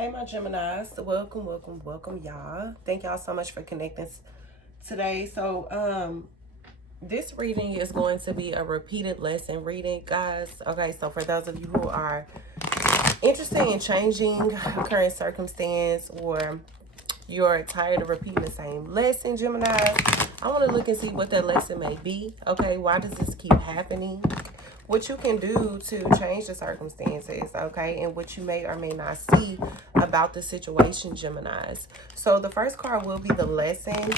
Hey, my Geminis. Welcome, y'all. Thank y'all so much for connecting today. This reading is going to be a repeated lesson reading, guys. Okay, so for those of you who are interested in changing current circumstance, or you're tired of repeating the same lesson, Geminis, I want to look and see what that lesson may be. Okay, why does this keep happening? What you can do to change the circumstances, okay, and what you may or may not see about the situation, Geminis. So the first card will be the lesson.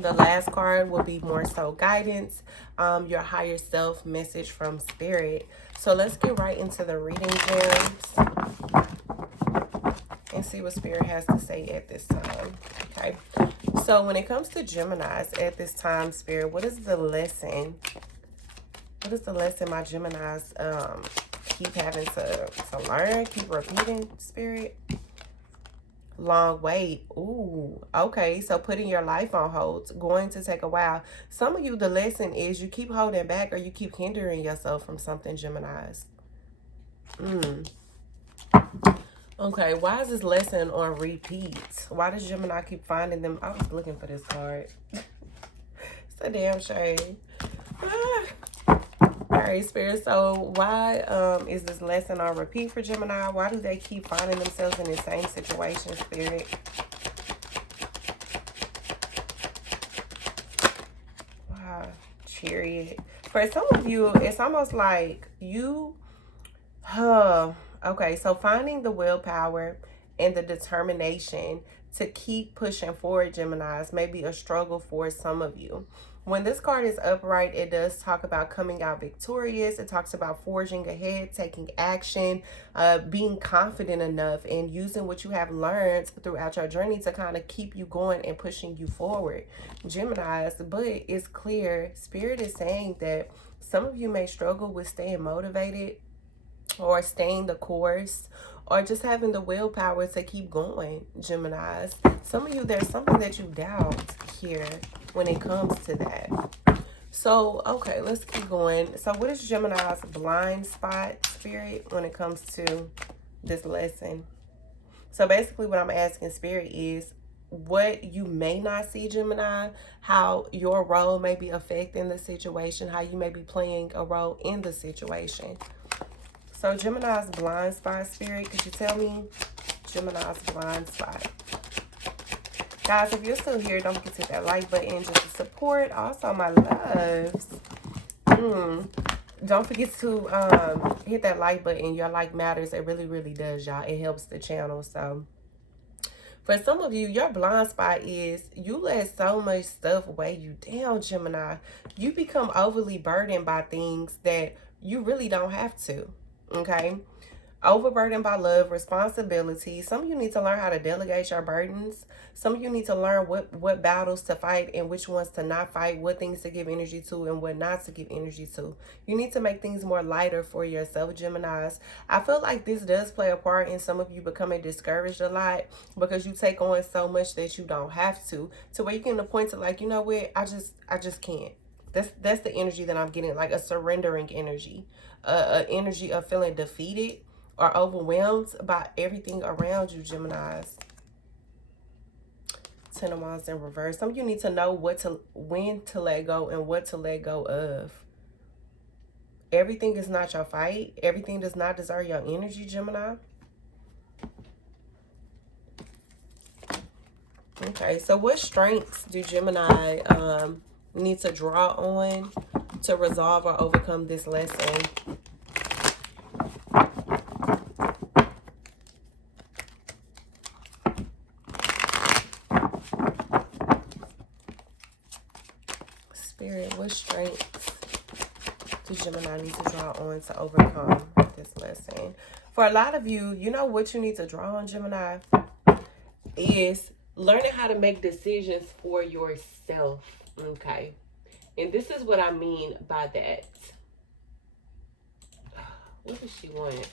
The last card will be more so guidance, your higher self message from spirit. So let's get right into the reading, gems, and see what spirit has to say at this time. Okay, so when it comes to Geminis at this time, spirit, what is the lesson? What is the lesson my Geminis keep having to learn, keep repeating, spirit? Long wait. Ooh, okay. So putting your life on hold, going to take a while. Some of you, the lesson is you keep holding back or you keep hindering yourself from something, Geminis. Okay, why is this lesson on repeat? Why does Gemini keep finding them? I was looking for this card. It's a damn shame. All right, Spirit. So why is this lesson on repeat for Gemini? Why do they keep finding themselves in the same situation, Spirit? Wow, Chariot. For some of you, it's almost like you, okay, so finding the willpower and the determination to keep pushing forward, Geminis, may be a struggle for some of you. When this card is upright, it does talk about coming out victorious. It talks about forging ahead, taking action, being confident enough, and using what you have learned throughout your journey to kind of keep you going and pushing you forward, Geminis. But it's clear, Spirit is saying that some of you may struggle with staying motivated or staying the course, or just having the willpower to keep going, Geminis. Some of you, there's something that you doubt here when it comes to that. So, okay, let's keep going. So what is Gemini's blind spot, Spirit, when it comes to this lesson? So basically what I'm asking, Spirit, is what you may not see, Gemini, how your role may be affecting the situation, how you may be playing a role in the situation. So Gemini's blind spot, Spirit, could you tell me Gemini's blind spot? Guys, if you're still here, don't forget to hit that like button just to support. Also, my loves, don't forget to hit that like button. Your like matters. It really, really does, y'all. It helps the channel. So for some of you, your blind spot is you let so much stuff weigh you down, Gemini. You become overly burdened by things that you really don't have to. Okay, overburdened by love, responsibility. Some of you need to learn how to delegate your burdens. Some of you need to learn what battles to fight and which ones to not fight, what things to give energy to and what not to give energy to. You need to make things more lighter for yourself, Geminis. I feel like this does play a part in some of you becoming discouraged a lot because you take on so much that you don't have to where you get to the point to like, you know what, I just can't. That's the energy that I'm getting, like a surrendering energy, energy of feeling defeated or overwhelmed by everything around you, Geminis. Ten of Wands in reverse. Some of you need to know when to let go and what to let go of. Everything is not your fight. Everything does not deserve your energy, Gemini. Okay, so what strengths do Gemini need to draw on to resolve or overcome this lesson? Spirit, what strengths do Gemini need to draw on to overcome this lesson? For a lot of you, you know what you need to draw on, Gemini, is learning how to make decisions for yourself. Okay, and this is what I mean by that. What does she want?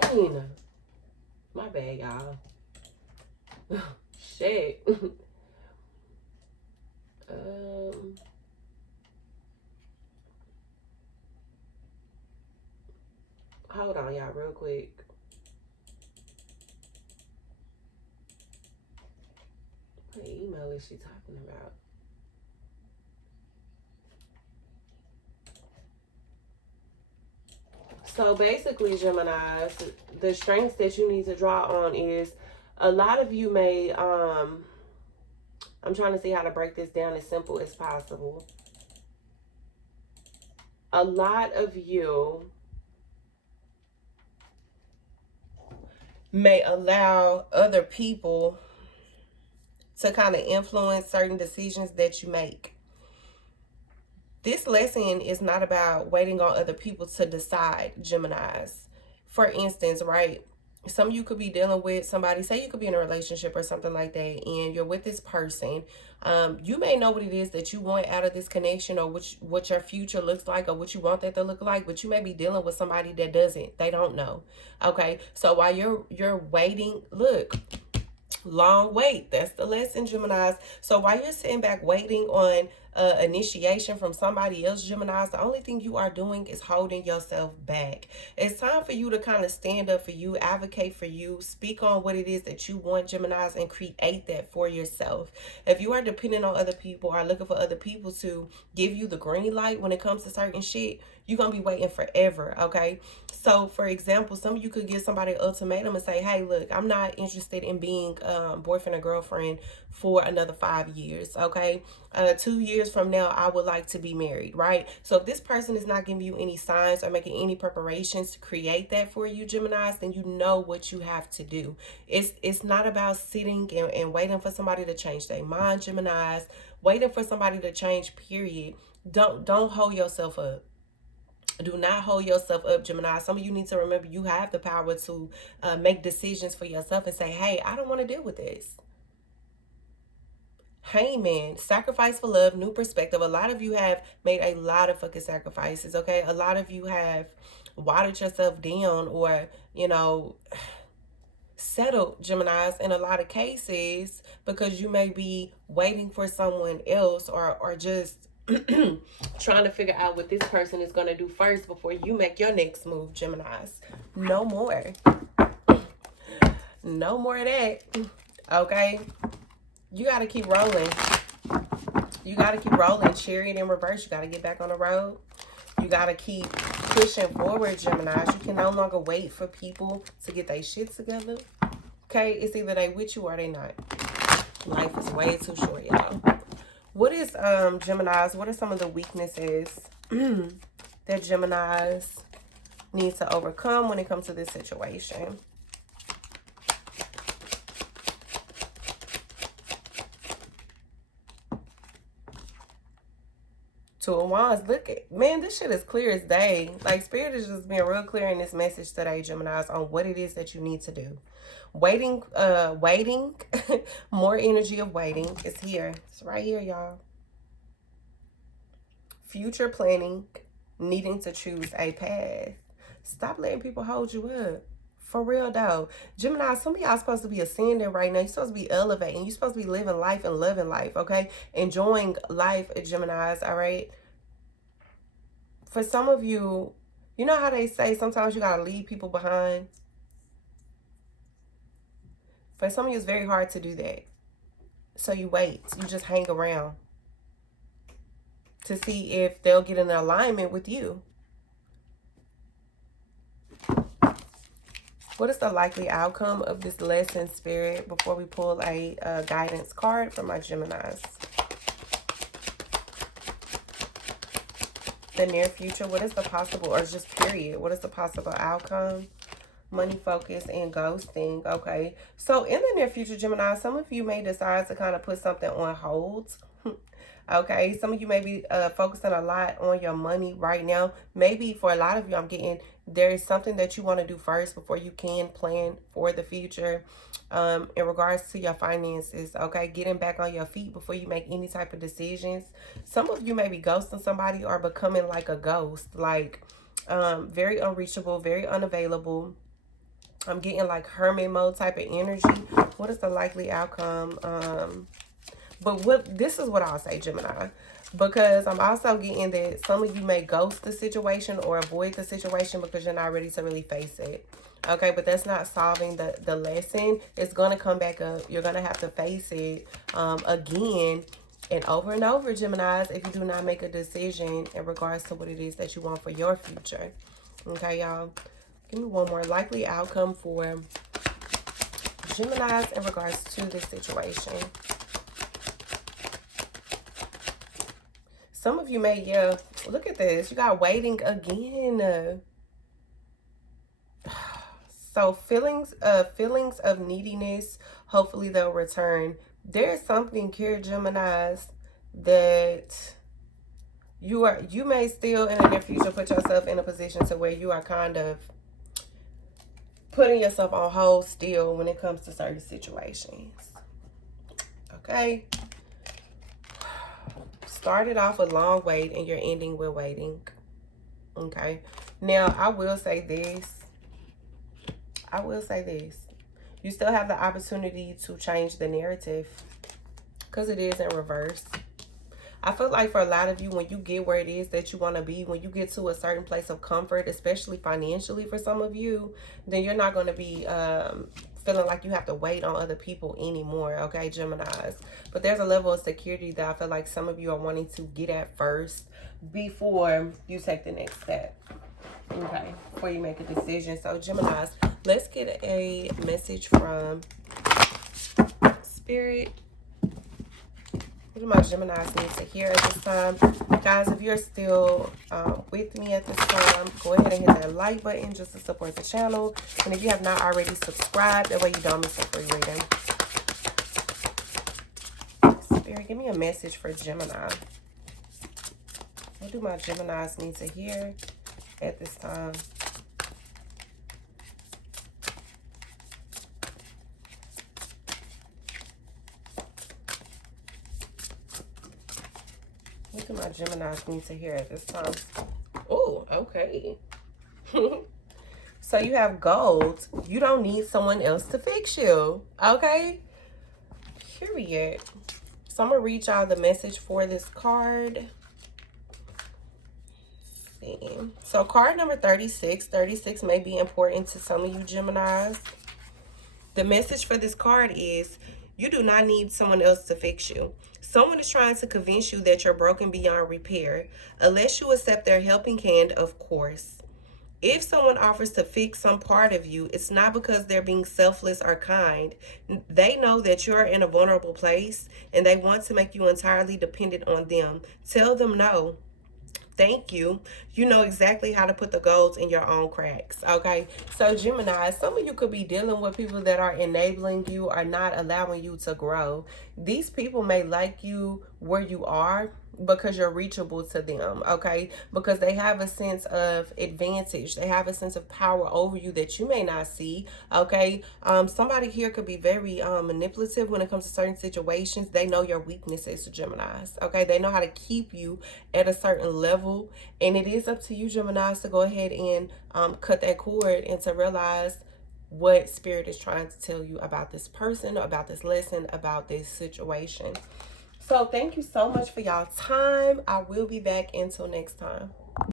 Dang. My bad, y'all. Shit. Hold on, y'all, real quick. What email is she talking about? So basically, Geminis, the strengths that you need to draw on is a lot of you may, I'm trying to see how to break this down as simple as possible. A lot of you may allow other people to kind of influence certain decisions that you make. This lesson is not about waiting on other people to decide, Geminis. For instance, right? Some of you could be dealing with somebody, say you could be in a relationship or something like that, and you're with this person. You may know what it is that you want out of this connection, or what your future looks like, or what you want that to look like, but you may be dealing with somebody that doesn't. They don't know. Okay, so while you're waiting, look, long wait. That's the lesson, Geminis. So while you're sitting back waiting on initiation from somebody else, Geminis, the only thing you are doing is holding yourself back. It's time for you to kind of stand up for you, advocate for you, speak on what it is that you want, Geminis, and create that for yourself. If you are depending on other people or looking for other people to give you the green light when it comes to certain shit, you're going to be waiting forever, okay? So, for example, some of you could give somebody an ultimatum and say, hey, look, I'm not interested in being boyfriend or girlfriend for another 5 years, okay? 2 years from now, I would like to be married, right? So if this person is not giving you any signs or making any preparations to create that for you, Geminis, then you know what you have to do. It's not about sitting and waiting for somebody to change their mind, Geminis, waiting for somebody to change, period. Don't hold yourself up. Do not hold yourself up, Gemini. Some of you need to remember you have the power to make decisions for yourself and say, hey, I don't want to deal with this. Hangman, sacrifice for love, new perspective. A lot of you have made a lot of fucking sacrifices, okay? A lot of you have watered yourself down, or, settled, Geminis, in a lot of cases, because you may be waiting for someone else, or just trying to figure out what this person is going to do first before you make your next move, Geminis. No more. No more of that. Okay? You got to keep rolling. You got to keep rolling. Chariot in reverse. You got to get back on the road. You got to keep pushing forward, Geminis. You can no longer wait for people to get their shit together. Okay? It's either they with you or they not. Life is way too short, y'all. What is, Geminis, what are some of the weaknesses that Geminis need to overcome when it comes to this situation? Two of Wands. Look at, man, this shit is clear as day. Like, Spirit is just being real clear in this message today, Geminis, on what it is that you need to do. Waiting, more energy of waiting is here. It's right here, y'all. Future planning, needing to choose a path. Stop letting people hold you up. For real, though. Gemini, some of y'all supposed to be ascending right now. You're supposed to be elevating. You're supposed to be living life and loving life, okay? Enjoying life, Geminis, all right? For some of you, you know how they say sometimes you got to leave people behind? For some of you, it's very hard to do that. So you wait. You just hang around to see if they'll get in alignment with you. What is the likely outcome of this lesson, Spirit, before we pull a guidance card for my Geminis? The near future, what is the possible, or just period, what is the possible outcome? Money, focus, and ghosting. Okay, so in the near future, Gemini, some of you may decide to kind of put something on hold. Okay, some of you may be focusing a lot on your money right now. Maybe for a lot of you, I'm getting there is something that you want to do first before you can plan for the future in regards to your finances. Okay, getting back on your feet before you make any type of decisions. Some of you may be ghosting somebody or becoming like a ghost, like very unreachable, very unavailable. I'm getting like hermit mode type of energy. What is the likely outcome? But this is what I'll say, Gemini, because I'm also getting that some of you may ghost the situation or avoid the situation because you're not ready to really face it. Okay, but that's not solving the lesson. It's going to come back up. You're going to have to face it again and over, Geminis, if you do not make a decision in regards to what it is that you want for your future. Okay, y'all. Give me one more. Likely outcome for Geminis in regards to this situation. Some of you may, yeah, look at this. You got waiting again. So feelings of neediness, hopefully they'll return. There's something here, Geminis, that you may still in the near future put yourself in a position to where you are kind of putting yourself on hold still when it comes to certain situations. Okay. Started off a long wait and you're ending with waiting. Okay. Now, I will say this. You still have the opportunity to change the narrative because it is in reverse. I feel like for a lot of you, when you get where it is that you want to be, when you get to a certain place of comfort, especially financially for some of you, then you're not going to be feeling like you have to wait on other people anymore, okay, Geminis? But there's a level of security that I feel like some of you are wanting to get at first before you take the next step, okay, before you make a decision. So, Geminis, let's get a message from Spirit. What do my Geminis need to hear at this time? Guys, if you're still with me at this time, go ahead and hit that like button just to support the channel. And if you have not already subscribed, that way you don't miss a free reading. Spirit, give me a message for Gemini. What do my Geminis need to hear at this time? What do my Geminis need to hear at this time? Oh, okay. So you have gold. You don't need someone else to fix you. Okay? Period. So I'm going to read y'all the message for this card. Let's see. So card number 36. 36 may be important to some of you Geminis. The message for this card is, you do not need someone else to fix you. Someone is trying to convince you that you're broken beyond repair, unless you accept their helping hand, of course. If someone offers to fix some part of you, it's not because they're being selfless or kind. They know that you're in a vulnerable place and they want to make you entirely dependent on them. Tell them no. Thank you. You know exactly how to put the golds in your own cracks, okay? So, Gemini, some of you could be dealing with people that are enabling you or not allowing you to grow. These people may like you where you are because you're reachable to them, okay? Because they have a sense of advantage. They have a sense of power over you that you may not see, okay? Somebody here could be very manipulative when it comes to certain situations. They know your weaknesses, Geminis, okay? They know how to keep you at a certain level, and it is up to you, Geminis, to go ahead and cut that cord and to realize what Spirit is trying to tell you about this person, about this lesson, about this situation. So thank you so much for y'all time. I will be back until next time.